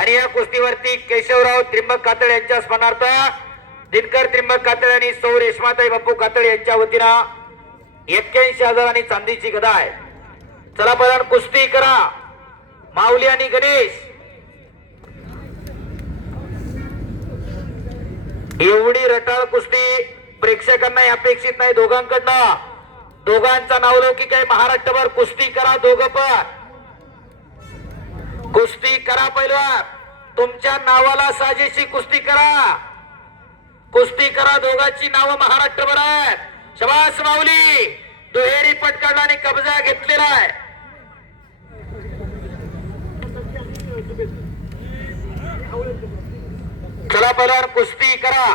आणि या कुस्तीवरती केशवराव त्रिंबक कातळे यांच्या स्मरणार्थ दिनकर त्रिंबक कातळे आणि सौ रेशमाताई बापू कातळे यांच्या वतीनं 81,000 आणि चांदीची गदा आहे. चला पहिला कुस्ती करा. माऊली आणि गणेश. एवढी रटाळ कुस्ती प्रेक्षकांना अपेक्षित नाही दोघांकडनं. दोघांचा नावलौकिक आहे. महाराष्ट्रभर कुस्ती करा. दोघं पण कुस्ती करा. पहिलवान तुमच्या नावाला साजेशी कुस्ती करा. कुस्ती करा. दोघांची नावं महाराष्ट्रभर आहेत. शबास माऊली. दुहेरी पटकावला आणि कब्जा घेतलेला आहे. चला पहिलवान कुस्ती करा.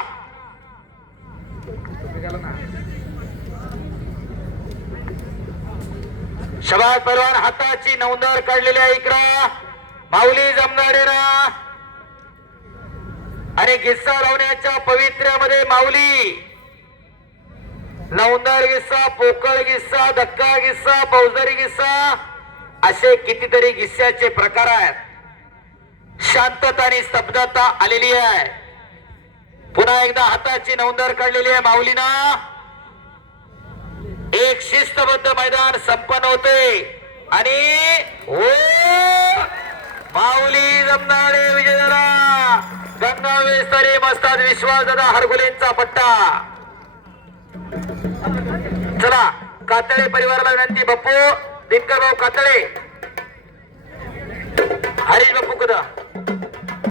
शबास पहिलवान. हाताची नौंदर काढलेली आहे. इकडं माऊली जमणारे ना आणि गिस्सा लावण्याच्या पवित्र्यामध्ये माऊली. नौंदर गिस्सा, पोकळ गिस्सा, धक्का गिस्सा, फौजदारी गिस्सा असे कितीतरी गिस्स्याचे प्रकार आहेत. शांतता आणि स्तब्धता आलेली आहे. पुन्हा एकदा हाताची नौंदर काढलेली आहे माऊलीनं. एक शिस्तबद्ध मैदान संपन्न होते आणि हो माऊली जमणारे विजय झाला. गंगावेस्तरी मस्ताद विश्वासदादा हरगुलेंचा पट्टा. चला कातळे परिवाराला विनंती. बापू दिनकर भाऊ कातळे, हरीश बापू कदा.